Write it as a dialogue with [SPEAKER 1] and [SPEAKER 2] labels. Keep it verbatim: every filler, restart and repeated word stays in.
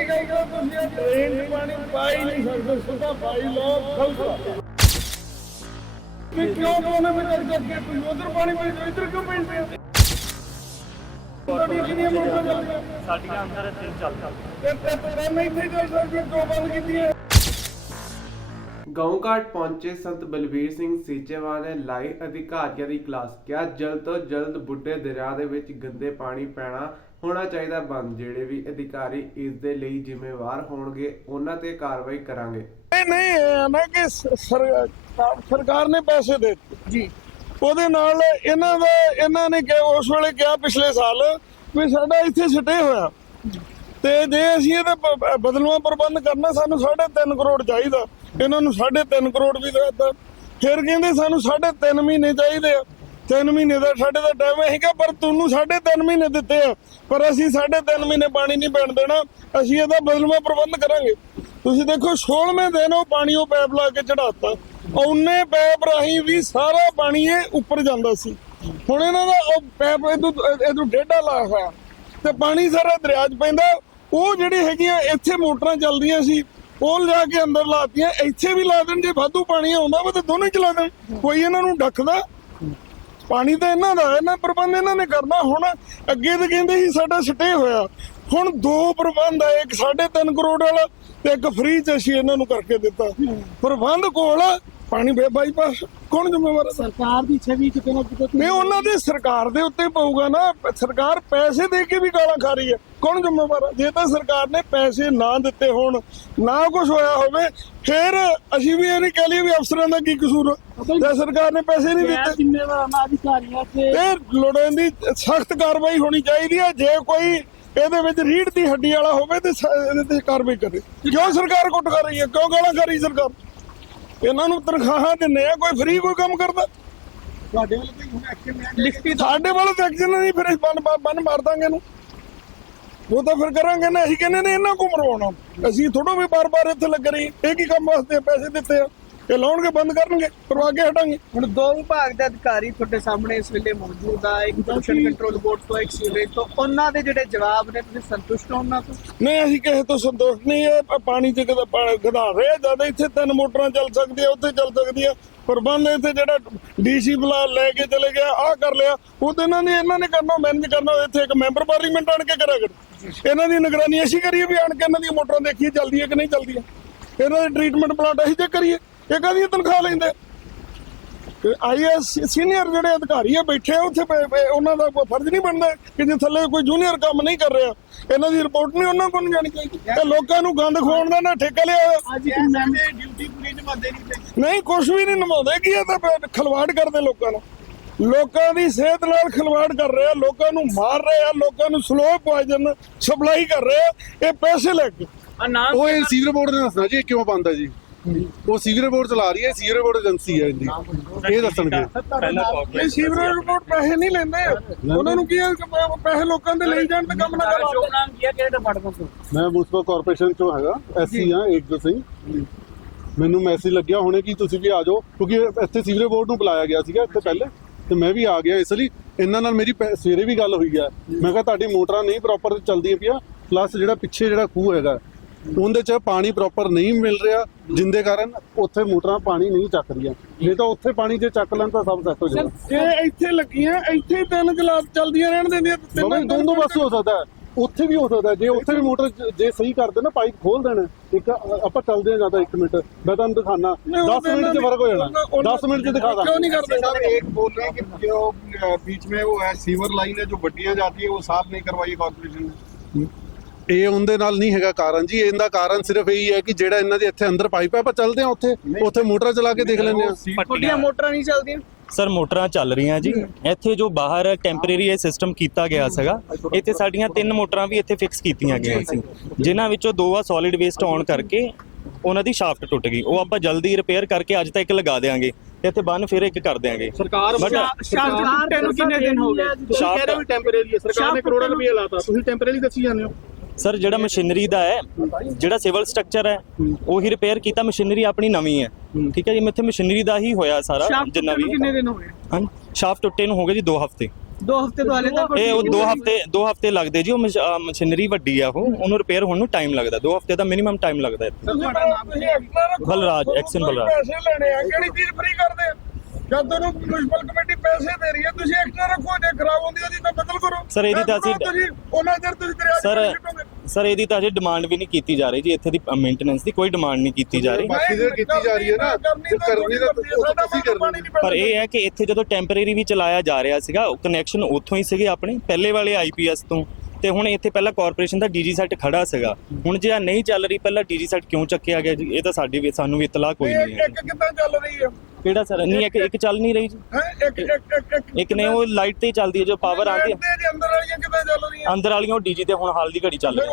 [SPEAKER 1] ਕਹੇਗਾ ਤੁਸੀਂ ਟ੍ਰੇਨ 'ਚ ਪਾਣੀ ਪਾ ਹੀ ਨਹੀਂ ਸਕਦੇ, ਸਿੱਧਾ ਪਾਈ ਲਓ ਖਲਸਾ ਕਿ ਕਿਉਂ ਦੋਨੇ ਵਿੱਚ ਅੱਗੇ ਕੋਈ ਉਧਰ ਪਾਣੀ ਪਈ ਇੱਧਰ ਕਿਉਂ ਪੈਂਦੇ ਪਿਆ? ਤੁਹਾਡੀ ਕਿੰਨੀਆਂ ਮੋਟਰਾਂ ਚੱਲਦੀਆਂ?
[SPEAKER 2] ਸਾਡੀਆਂ ਅੰਦਰ ਤਿੰਨ ਚੱਲਦੀਆਂ
[SPEAKER 1] ਤੇ ਟ੍ਰੇਨ ਇੱਥੇ ਚੱਲ ਸਕਦੀ, ਦੋ ਬੰਦ ਕੀਤੀਆਂ।
[SPEAKER 3] गांव घाट पहुंचे संत बलवीर सिंह सीचेवाल ने लाई अधिकारियों की क्लास। क्या जल्द तो जल्द बुढ़े दरिया दे विच गंदे पानी पैना होना चाहिए बंद। जेडे भी अधिकारी इस दे लई जिम्मेवार होणगे उन्हां ते कार्रवाई करांगे।
[SPEAKER 1] नहीं है ना कि सरकार ने पैसे दे जी ਉਹਦੇ ਨਾਲ ਇਹਨਾਂ ਦਾ ਇਹਨਾਂ ਨੇ ਕਿ ਉਸ ਵੇਲੇ ਕਿਹਾ ਪਿਛਲੇ ਸਾਲ ਵੀ ਸਾਡਾ ਇੱਥੇ ਸਟੇ ਹੋਇਆ ਤੇ ਜੇ ਅਸੀਂ ਇਹਦਾ ਬਦਲਵਾ ਪ੍ਰਬੰਧ ਕਰਨਾ ਸਾਨੂੰ ਸਾਢੇ ਤਿੰਨ ਕਰੋੜ ਚਾਹੀਦਾ। ਇਹਨਾਂ ਨੂੰ ਸਾਢੇ ਤਿੰਨ ਕਰੋੜ ਵੀ ਦਿੱਤਾ, ਫਿਰ ਕਹਿੰਦੇ ਸਾਨੂੰ ਸਾਢੇ ਤਿੰਨ ਮਹੀਨੇ ਚਾਹੀਦੇ ਆ। ਤਿੰਨ ਮਹੀਨੇ ਦਾ ਸਾਡੇ ਦਾ ਟਾਈਮ ਹੈਗਾ, ਪਰ ਤੁਹਾਨੂੰ ਸਾਢੇ ਤਿੰਨ ਮਹੀਨੇ ਦਿੱਤੇ ਆ, ਪਰ ਅਸੀਂ ਸਾਢੇ ਤਿੰਨ ਮਹੀਨੇ ਪਾਣੀ ਨਹੀਂ ਪੈਣ ਦੇਣਾ, ਅਸੀਂ ਇਹਦਾ ਬਦਲਵਾ ਪ੍ਰਬੰਧ ਕਰਾਂਗੇ। ਤੁਸੀਂ ਦੇਖੋ ਛੋਲਵੇਂ ਦਿਨ ਉਹ ਪਾਣੀ ਉਹ ਪੈਪ ਲਾ ਕੇ ਚੜਾਤਾ, ਉਹਨੇ ਪੈਪ ਰਾਹੀਂ ਵੀ ਸਾਰਾ ਪਾਣੀ ਇਹ ਉੱਪਰ ਜਾਂਦਾ ਸੀ। ਹੁਣ ਇਹਨਾਂ ਦਾ ਉਹ ਪੈਪ ਇਦੋਂ ਇਦੋਂ ਡੇਢਾ ਲਾ ਹੋਇਆ ਤੇ ਪਾਣੀ ਸਾਰਾ ਦਰਿਆ 'ਚ ਪੈਂਦਾ। ਉਹ ਜਿਹੜੀ ਹੈਗੀਆਂ ਇੱਥੇ ਮੋਟਰਾਂ ਚੱਲਦੀਆਂ ਸੀ ਉਹ ਲਿਆ ਕੇ ਅੰਦਰ ਲਾਤੀਆਂ, ਇੱਥੇ ਵੀ ਲਾ ਦੇਣ। ਜੇ ਵਾਧੂ ਪਾਣੀ ਆਉਂਦਾ ਵਾ ਤੇ ਦੋਨੇ ਚਲਾ ਦੇਣ, ਕੋਈ ਇਹਨਾਂ ਨੂੰ ਡੱਕਦਾ। ਪਾਣੀ ਤਾਂ ਇਹਨਾਂ ਦਾ, ਇਹਨਾਂ ਪ੍ਰਬੰਧ ਇਹਨਾਂ ਨੇ ਕਰਨਾ। ਹੁਣ ਅੱਗੇ ਤਾਂ ਕਹਿੰਦੇ ਸੀ ਸਾਡਾ ਸਟੇ ਹੋਇਆ, ਹੁਣ ਦੋ ਪ੍ਰਬੰਧ ਆ, ਇੱਕ ਸਾਢੇ ਤਿੰਨ ਕਰੋੜ ਵਾਲਾ ਤੇ ਇੱਕ ਫ੍ਰੀ ਚ ਅਸੀਂ ਇਹਨਾਂ ਨੂੰ ਕਰਕੇ ਦਿੱਤਾ। ਪ੍ਰਬੰਧ ਕੋਲ ਪਾਣੀ ਬੇ ਬਾਈਪਾਸ ਕੌਣ ਜ਼ਿੰਮੇਵਾਰ?
[SPEAKER 4] ਸਰਕਾਰ ਦੀ ਛਵੀ ਕਿਤੇ ਨਾ ਕਿਤੇ
[SPEAKER 1] ਨਹੀਂ, ਉਹਨਾਂ ਦੇ ਸਰਕਾਰ ਦੇ ਉੱਤੇ ਪਊਗਾ ਨਾ। ਸਰਕਾਰ ਪੈਸੇ ਦੇ ਕੇ ਵੀ ਗਾਲਾਂ ਖਾ ਰਹੀ ਹੈ, ਕੌਣ ਜ਼ਿੰਮੇਵਾਰ ਹੈ? ਜੇ ਤਾਂ ਸਰਕਾਰ ਨੇ ਪੈਸੇ ਨਾ ਦਿੱਤੇ ਹੋਣ, ਨਾ ਕੁਝ ਹੋਇਆ ਹੋਵੇ, ਫਿਰ ਅਸੀਂ ਵੀ ਇਹ ਨਹੀਂ ਕਹਿ ਲਈਏ ਵੀ ਅਫਸਰਾਂ ਦਾ ਕੀ ਕਸੂਰ ਜੇ ਸਰਕਾਰ ਨੇ ਪੈਸੇ ਨਹੀਂ ਦਿੱਤੇ।
[SPEAKER 4] ਜ਼ਿੰਮੇਵਾਰ ਅਧਿਕਾਰੀਆਂ ਤੇ
[SPEAKER 1] ਤੇ ਲੋੜੀਂਦੀ ਸਖਤ ਕਾਰਵਾਈ ਹੋਣੀ ਚਾਹੀਦੀ ਹੈ। ਜੇ ਕੋਈ ਇਹਦੇ ਵਿੱਚ ਰੀੜ ਦੀ ਹੱਡੀ ਵਾਲਾ ਹੋਵੇ ਤੇ ਇਹਦੇ ਤੇ ਕਾਰਵਾਈ ਕਰੇ। ਕਿਉਂ ਸਰਕਾਰ ਕੁੱਟ ਕਰ ਰਹੀ ਹੈ? ਕਿਉਂ ਗਾਲਾਂ ਕਰ ਰਹੀ ਸਰਕਾਰ? ਇਹਨਾਂ ਨੂੰ ਤਨਖਾਹਾਂ ਦਿੰਦੇ ਆ, ਕੋਈ ਫ੍ਰੀ ਕੋਈ ਕੰਮ ਕਰਦਾ?
[SPEAKER 4] ਤੁਹਾਡੇ ਵੱਲ ਕੋਈ ਹੁਣ ਐਕਸ਼ਨ ਲਿਖਤੀ
[SPEAKER 1] ਸਾਡੇ ਵੱਲ ਤਾਂ ਐਕਸ਼ਨ ਨਹੀਂ, ਫਿਰ ਅਸੀਂ ਬੰਨ ਬੰਨ ਮਾਰ ਦਾਂਗੇ ਇਹਨੂੰ। ਉਹ ਤਾਂ ਫਿਰ ਕਰਾਂਗੇ ਨਾ। ਅਸੀਂ ਕਹਿੰਦੇ ਨੇ ਇਹਨਾਂ ਕੋ ਮਰਵਾਉਣਾ, ਅਸੀਂ ਥੋੜੋ ਵੀ ਬਾਰ-ਬਾਰ ਇੱਥੇ ਲੱਗ ਰਹੀ। ਇਹ ਕੀ ਕੰਮ ਵਾਸਤੇ ਪੈਸੇ ਦਿੱਤੇ ਆ? ਇਹ ਲਾਉਣਗੇ, ਬੰਦ ਕਰਨਗੇ, ਪਰ ਅੱਗੇ ਹਟਾਂਗੇ।
[SPEAKER 4] ਹੁਣ ਦੋ ਵਿਭਾਗ ਦੇ ਅਧਿਕਾਰੀ ਤੁਹਾਡੇ ਸਾਹਮਣੇ ਇਸ ਵੇਲੇ ਮੌਜੂਦ ਆ, ਇੱਕ ਪੋਲੂਸ਼ਨ ਕੰਟਰੋਲ ਬੋਰਡ ਤੋਂ, ਇੱਕ ਸੀਵਰੇਜ ਤੋਂ। ਉਹਨਾਂ ਦੇ ਜਿਹੜੇ ਜਵਾਬ ਨੇ, ਤੁਸੀਂ ਸੰਤੁਸ਼ਟ ਹੋ ਉਹਨਾਂ ਤੋਂ?
[SPEAKER 1] ਨਹੀਂ, ਅਸੀਂ ਕਿਸੇ ਤੋਂ ਸੰਤੁਸ਼ਟ ਨਹੀਂ। ਇਹ ਪਾਣੀ ਚ ਕਿਤੇ ਗਧਾ ਰਹੇ ਜਦ ਇੱਥੇ ਤਿੰਨ ਮੋਟਰਾਂ ਚੱਲ ਸਕਦੀਆਂ, ਉੱਥੇ ਚੱਲ ਸਕਦੀਆਂ। ਪ੍ਰਬੰਧ ਇੱਥੇ ਜਿਹੜਾ ਡੀਸੀ ਬੁਲਾ ਲੈ ਕੇ ਚਲੇ ਗਿਆ, ਆਹ ਕਰ ਲਿਆ, ਉਹ ਤਾਂ ਇਹਨਾਂ ਨੇ ਇਹਨਾਂ ਨੇ ਕਰਨਾ, ਮੈਨੇਜ ਕਰਨਾ। ਇੱਥੇ ਇੱਕ ਮੈਂਬਰ ਪਾਰਲੀਮੈਂਟ ਆਣ ਕੇ ਕਰਿਆ ਕਰ, ਇਹਨਾਂ ਦੀ ਨਿਗਰਾਨੀ ਅਸੀਂ ਕਰੀਏ ਵੀ ਆਣ ਕੇ ਇਹਨਾਂ ਦੀਆਂ ਮੋਟਰਾਂ ਦੇਖੀਏ ਚੱਲਦੀਆਂ ਕਿ ਨਹੀਂ ਚੱਲਦੀਆਂ। ਇਹਨਾਂ ਦੇ ਟ੍ਰੀਟਮੈਂਟ ਪਲਾਂਟ ਅਸੀਂ ਚੈੱਕ ਕਰੀਏ। ਇਹ ਕਾਹਦੀਆਂ ਤਨਖਾਹ ਲੈਂਦੇ? ਆਈ ਐਸ ਸੀਨੀਅਰ ਜਿਹੜੇ ਅਧਿਕਾਰੀ ਆ ਬੈਠੇ ਉੱਥੇ, ਉਹਨਾਂ ਦਾ ਫਰਜ਼ ਨਹੀਂ ਬਣਦਾ ਕਿ ਜੇ ਥੱਲੇ ਕੋਈ ਜੂਨੀਅਰ ਕੰਮ ਨਹੀਂ ਕਰ ਰਿਹਾ, ਇਹਨਾਂ ਦੀ ਰਿਪੋਰਟ ਨਹੀਂ ਉਹਨਾਂ ਕੋਲ ਜਾਣੀ ਚਾਹੀਦੀ। ਤੇ ਲੋਕਾਂ ਨੂੰ ਗੰਦ ਖਵਾਉਣ ਦਾ ਨਾ ਠੇਕਾ ਲਿਆ ਹੋਇਆ।
[SPEAKER 4] ਡਿਊਟੀ ਪੂਰੀ ਨਿਭਾਉਂਦੇ
[SPEAKER 1] ਨਹੀਂ, ਕੁਛ ਵੀ ਨਹੀਂ ਨਿਭਾਉਂਦੇ। ਕੀ ਇਹ ਤਾਂ ਖਿਲਵਾੜ ਕਰਦੇ ਲੋਕਾਂ ਨਾਲ, ਲੋਕਾਂ ਦੀ ਸਿਹਤ ਨਾਲ ਖਿਲਵਾੜ ਕਰ ਰਹੇ ਆ, ਲੋਕਾਂ ਨੂੰ ਮਾਰ ਰਹੇ ਆ, ਲੋਕਾਂ ਨੂੰ ਸਲੋ ਪੋਇਜ਼ਨ ਸਪਲਾਈ ਕਰ ਰਹੇ ਆ, ਇਹ ਪੈਸੇ ਲੈ ਕੇ।
[SPEAKER 5] ਉਹ ਇਹ ਸੀਵਰ ਬੋਰਡ ਨੇ ਦੱਸਣਾ ਜੀ ਕਿਉਂ ਬੰਦ ਹੈ ਜੀ। ਉਹ ਸੀਵਰੇਜ ਬੋਰਡ ਚਲਾ ਰਹੀ ਹੈ, ਸੀਵਰੇਜ ਬੋਰਡ ਏਜੰਸੀ ਹੈ ਇਹਦੀ, ਇਹ ਦੱਸਣਗੇ।
[SPEAKER 1] ਇਹ ਸੀਵਰੇਜ ਰਿਪੋਰਟ ਪੈਸੇ ਨਹੀਂ ਲੈਂਦੇ, ਉਹਨਾਂ ਨੂੰ ਕੀ ਪੈਸੇ ਲੋਕਾਂ ਦੇ ਲਈ ਜਾਣ ਤੇ ਕੰਮ ਨਾ ਕਰੋ।
[SPEAKER 5] ਮੈਂ ਮੁਨਸਿਪਲ ਕਾਰਪੋਰੇਸ਼ਨ ਚੋਂ ਹੈਗਾ, ਐਸਸੀ ਹਾਂ ਏਕਜੋਤ ਸਿੰਘ। ਮੈਨੂੰ ਮੈਸੇਜ ਲੱਗਿਆ ਹੁਣੇ ਕਿ ਤੁਸੀਂ ਵੀ ਆ ਜਾਓ, ਕਿਉਂਕਿ ਇੱਥੇ ਸੀਵਰੇਜ ਬੋਰਡ ਨੂੰ ਬੁਲਾਇਆ ਗਿਆ ਸੀਗਾ ਇੱਥੇ ਪਹਿਲੇ, ਤੇ ਮੈਂ ਵੀ ਆ ਗਿਆ। ਇਸ ਲਈ ਇਹਨਾਂ ਨਾਲ ਮੇਰੀ ਸਵੇਰੇ ਵੀ ਗੱਲ ਹੋਈ ਹੈ। ਮੈਂ ਕਿਹਾ ਤੁਹਾਡੀ ਮੋਟਰਾਂ ਨਹੀਂ ਪ੍ਰੋਪਰ ਚੱਲਦੀਆਂ ਪਈਆਂ, ਪਲੱਸ ਜਿਹੜਾ ਪਿੱਛੇ ਜਿਹੜਾ ਖੂਹ ਹੈਗਾ ਉਹਦੇ ਚ ਪਾਣੀ ਪ੍ਰੋਪਰ ਨਹੀਂ ਮਿਲ ਰਿਹਾ, ਜਿੰਦੇ ਕਾਰਨ ਉੱਥੇ ਮੋਟਰਾਂ ਪਾਣੀ ਨਹੀਂ ਚੱਕ ਰਹੀਆਂ। ਨਹੀਂ ਤਾਂ ਉੱਥੇ ਪਾਣੀ ਜੇ ਚੱਕ ਲੈਣ ਤਾਂ ਸਭ ਸੈੱਟ ਹੋ ਜਾਏਗਾ।
[SPEAKER 1] ਜੇ ਇੱਥੇ ਲੱਗੀਆਂ, ਇੱਥੇ ਤਿੰਨ ਜਲਾਸ ਚੱਲਦੀਆਂ ਰਹਿਣ ਦਿੰਦੀਆਂ।
[SPEAKER 5] ਦੋਨੋਂ ਪਾਸੇ ਹੋ ਸਕਦਾ, ਉੱਥੇ ਵੀ ਹੋ ਸਕਦਾ। ਜੇ ਉੱਥੇ ਵੀ ਮੋਟਰ ਜੇ ਸਹੀ ਕਰਦੇ ਨਾ, ਪਾਈਪ ਖੋਲ ਦੇਣਾ, ਇੱਕ ਆਪਾਂ ਚੱਲਦੇ ਹਾਂ ਜ਼ਿਆਦਾ ਇੱਕ ਮਿੰਟ, ਮੈਂ ਤੁਹਾਨੂੰ ਦਿਖਾਣਾ, दस मिनट से फर्क हो जाना, दस मिनट से दिखा
[SPEAKER 1] क्यों नहीं करते?
[SPEAKER 6] सर एक बोल रहे हैं कि जो बीच में वो है सीवर लाइन है जो बड्डियां जाती है वो साफ नहीं करवाई कारपोरेशन ने।
[SPEAKER 5] ਇਹ ਉਹਦੇ ਨਾਲ ਨਹੀਂ ਹੈਗਾ ਕਾਰਨ ਜੀ। ਇਹਦਾ ਕਾਰਨ ਸਿਰਫ ਇਹੀ ਹੈ ਕਿ ਜਿਹੜਾ ਇਹਨਾਂ ਦੇ ਇੱਥੇ ਅੰਦਰ ਪਾਈਪ ਹੈ, ਆਪਾਂ ਚੱਲਦੇ ਹਾਂ ਉੱਥੇ, ਉੱਥੇ ਮੋਟਰ ਚਲਾ ਕੇ ਦੇਖ ਲੈਂਦੇ ਹਾਂ।
[SPEAKER 4] ਤੁਹਾਡੀਆਂ ਮੋਟਰਾਂ ਨਹੀਂ ਚੱਲਦੀਆਂ?
[SPEAKER 2] ਸਰ ਮੋਟਰਾਂ ਚੱਲ ਰਹੀਆਂ ਜੀ। ਇੱਥੇ ਜੋ ਬਾਹਰ ਟੈਂਪਰੇਰੀ ਇਹ ਸਿਸਟਮ ਕੀਤਾ ਗਿਆ ਸੀਗਾ, ਇੱਥੇ ਸਾਡੀਆਂ ਤਿੰਨ ਮੋਟਰਾਂ ਵੀ ਇੱਥੇ ਫਿਕਸ ਕੀਤੀਆਂ ਗਈਆਂ ਸੀ, ਜਿਨ੍ਹਾਂ ਵਿੱਚੋਂ ਦੋ ਆ ਸੋਲਿਡ ਵੇਸਟ ਆਉਣ ਕਰਕੇ ਉਹਨਾਂ ਦੀ ਸ਼ਾਫਟ ਟੁੱਟ ਗਈ। ਉਹ ਆਪਾਂ ਜਲਦੀ ਰਿਪੇਅਰ ਕਰਕੇ ਅੱਜ ਤੱਕ ਲਗਾ ਦੇਵਾਂਗੇ ਤੇ ਇੱਥੇ ਬੰਨ ਫਿਰ ਇੱਕ ਕਰ ਦੇਵਾਂਗੇ।
[SPEAKER 4] ਸਰਕਾਰ ਸ਼ਾਫਟ ਨੂੰ ਕਿੰਨੇ ਦਿਨ ਹੋ ਗਏ?
[SPEAKER 2] ਸ਼ਾਫਟ
[SPEAKER 4] ਟੈਂਪਰੇਰੀ ਹੈ, ਸਰਕਾਰ ਨੇ ਕਰੋੜਾਂ ਰੁਪਏ ਲਾਤਾ, ਤੁਸੀਂ ਟੈਂਪਰੇਰੀ ਦੱਸੀ ਜਾਂਦੇ ਹੋ।
[SPEAKER 2] ਸਰ ਜਿਹੜਾ ਮਸ਼ੀਨਰੀ ਦਾ ਹੈ, ਜਿਹੜਾ ਸਿਵਲ ਸਟਰਕਚਰ ਹੈ ਉਹੀ ਰਿਪੇਅਰ ਕੀਤਾ, ਮਸ਼ੀਨਰੀ ਆਪਣੀ ਨਵੀਂ ਹੈ। ਠੀਕ ਹੈ ਜੀ, ਇੱਥੇ ਮਸ਼ੀਨਰੀ ਦਾ ਹੀ ਹੋਇਆ ਸਾਰਾ ਜਿੰਨਾ ਵੀ।
[SPEAKER 4] ਕਿੰਨੇ ਦਿਨ ਹੋ ਗਏ?
[SPEAKER 2] ਹਾਂ, ਸ਼ਾਫਟ ਟੁੱਟੇ ਨੂੰ ਹੋ ਗਏ ਜੀ ਦੋ ਹਫ਼ਤੇ।
[SPEAKER 4] ਦੋ ਹਫ਼ਤੇ ਤੋਂ ਹਾਲੇ ਤੱਕ
[SPEAKER 2] ਇਹ ਉਹ ਦੋ ਹਫ਼ਤੇ ਦੋ ਹਫ਼ਤੇ ਲੱਗਦੇ ਜੀ। ਉਹ ਮਸ਼- ਅਹ ਮਸ਼ੀਨਰੀ ਵੱਡੀ ਆ, ਉਹ ਉਹਨੂੰ ਰਿਪੇਅਰ ਹੋਣ ਨੂੰ ਟਾਈਮ ਲੱਗਦਾ, ਦੋ ਹਫ਼ਤੇ ਦਾ ਮਿਨੀਮਮ ਟਾਈਮ ਲੱਗਦਾ ਇੱਥੇ।
[SPEAKER 1] ਤੁਸੀਂ ਐਕਸਟਰਾ ਰੱਖੋ,
[SPEAKER 2] ਬਲਰਾਜ,
[SPEAKER 1] ਤੁਹਾਨੂੰ
[SPEAKER 2] ਐਕਸ਼ਨ
[SPEAKER 1] ਕੋਈ
[SPEAKER 2] ਬਲਰਾਜ।
[SPEAKER 1] ਪੈਸੇ ਲੈਣੇ ਆ, ਕਿਹੜੀ ਚੀਜ਼ ਫ੍ਰੀ ਕਰਦੇ ਆ? ਜਦ ਤੁਹਾਨੂੰ ਮਿਊਨਿਸਪਲ ਕਮੇਟੀ ਪੈਸੇ ਦੇ ਰਹੀ ਹੈ, ਤੁਸੀਂ ਐਕਸਟਰਾ ਰੱਖੋ। ਜੇ ਖਰਾਬ ਹੁੰਦੀ ਹੈ ਜੀ ਤਾਂ ਬਦਲ ਕਰੋ।
[SPEAKER 2] Sir, ਇਹਦੀ ਤਾਂ ਅਸੀਂ-
[SPEAKER 1] ਤੁਸੀਂ ਉਹਨਾਂ ਚਿਰ ਤੁਸੀਂ ਦਰਿਆ 'ਚ
[SPEAKER 2] Sir,
[SPEAKER 1] ਪਾਣੀ ਸੁੱਟੋਗੇ।
[SPEAKER 2] ਸਰ ਇਹਦੀ ਤਾਂ ਅਜੇ ਡਿਮਾਂਡ ਵੀ ਨਹੀਂ ਕੀਤੀ ਜਾ ਰਹੀ ਜੀ। ਇੱਥੇ ਦੀ ਮੇਨਟੇਨੈਂਸ ਦੀ ਕੋਈ ਡਿਮਾਂਡ ਨਹੀਂ ਕੀਤੀ ਜਾ ਰਹੀ।
[SPEAKER 5] ਬਾਕੀ ਦੇ ਕੀਤੀ ਜਾ ਰਹੀ ਹੈ ਨਾ, ਫਿਰ ਕਰਨੀ ਤਾਂ ਉਹ ਤਾਂ ਤੁਸੀਂ ਕਰਨੀ ਹੈ।
[SPEAKER 2] ਪਰ ਇਹ ਹੈ ਕਿ ਇੱਥੇ ਜਦੋਂ ਟੈਂਪਰੇਰੀ ਵੀ ਚਲਾਇਆ ਜਾ ਰਿਹਾ ਸੀਗਾ, ਉਹ ਕਨੈਕਸ਼ਨ ਉੱਥੋਂ ਹੀ ਸੀਗੇ ਆਪਣੇ ਪਹਿਲੇ ਵਾਲੇ ਆਈਪੀਐਸ ਤੋਂ। ਤੇ ਹੁਣ ਇੱਥੇ ਪਹਿਲਾਂ ਕਾਰਪੋਰੇਸ਼ਨ ਦਾ ਡੀਜੀ ਸੈੱਟ ਖੜਾ ਸੀਗਾ। ਹੁਣ ਜੇ ਆ ਨਹੀਂ ਚੱਲ ਰਹੀ, ਪਹਿਲਾਂ ਡੀਜੀ ਸੈੱਟ ਕਿਉਂ ਚੱਕਿਆ ਗਿਆ ਜੀ? ਇਹ ਤਾਂ ਸਾਡੀ ਵੀ ਸਾਨੂੰ ਵੀ ਇਤਲਾਹ ਕੋਈ ਨਹੀਂ ਹੈ।
[SPEAKER 1] ਇੱਕ ਕਿੱਦਾਂ ਚੱਲ ਰਹੀ ਹੈ?
[SPEAKER 2] ਕਿਹੜਾ ਸਰ? ਨਹੀਂ, ਇੱਕ ਇੱਕ ਚੱਲ ਨਹੀਂ ਰਹੀ ਜੀ।
[SPEAKER 1] ਹੈ ਇੱਕ ਇੱਕ ਇੱਕ ਇੱਕ
[SPEAKER 2] ਇੱਕ ਨੇ ਉਹ ਲਾਈਟ ਤੇ ਹੀ ਚੱਲਦੀ ਹੈ, ਜੋ ਪਾਵਰ ਆਉਂਦੀ ਹੈ।
[SPEAKER 1] ਦੇ ਅੰਦਰ ਵਾਲੀਆਂ ਕਿੱਦਾਂ ਚੱਲ ਰਹੀਆਂ?
[SPEAKER 2] ਅੰਦਰ ਵਾਲੀਆਂ ਉਹ ਡੀਜੀ ਤੇ ਹੁਣ ਹਾਲ ਦੀ ਘੜੀ ਚੱਲ ਰਹੀ ਹੈ।